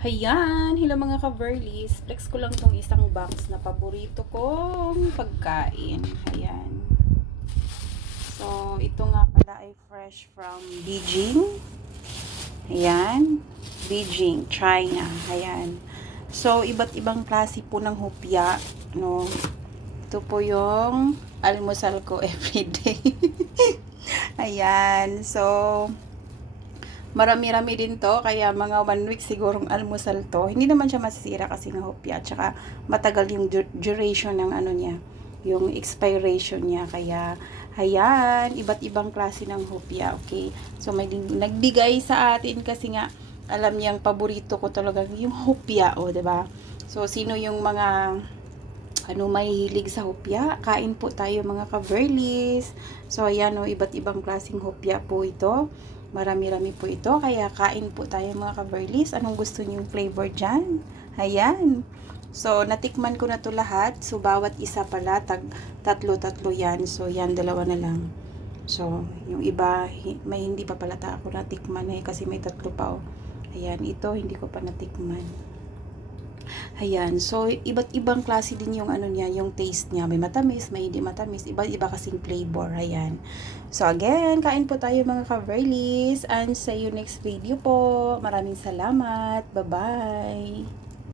Hayan, hello mga ka-Verlies. Flex ko lang tong isang box na paborito kong pagkain. Hayan. So, ito nga pala ay fresh from Beijing. Hayan. Beijing, China. Hayan. So, iba't ibang klase po ng hopya. No? Ito po yung almusal ko everyday. Ayan. So, marami-rami din to, kaya mga 1 week sigurong almusal to. Hindi naman siya masisira kasi nga hopya, tsaka matagal yung duration ng ano niya, yung expiration niya. Kaya, ayan, iba't ibang klase ng hopya, okay? So, may nagbigay sa atin kasi nga, alam niyang paborito ko talaga yung hopya, o, diba? So, sino yung mga mahihilig sa hopya? Kain po tayo mga ka-Verlies. So, ayan o, iba't ibang klaseng hopya po ito. Marami-rami po ito. Kaya kain po tayo mga ka-Verlies. Anong gusto niyong flavor dyan? Ayan. So, natikman ko na to lahat. So, bawat isa pala, tatlo-tatlo yan. So, yan, dalawa na lang. So, yung iba, may hindi pa pala ako natikman eh, kasi may tatlo pa oh. Ayan, ito, hindi ko pa natikman. Ayan, so iba't ibang klase din yung ano niya, yung taste niya. May matamis, may hindi matamis, iba-iba kasing flavor. Ayan. So again, kain po tayo mga ka-Verlies, and see you next video po. Maraming salamat. Bye-bye.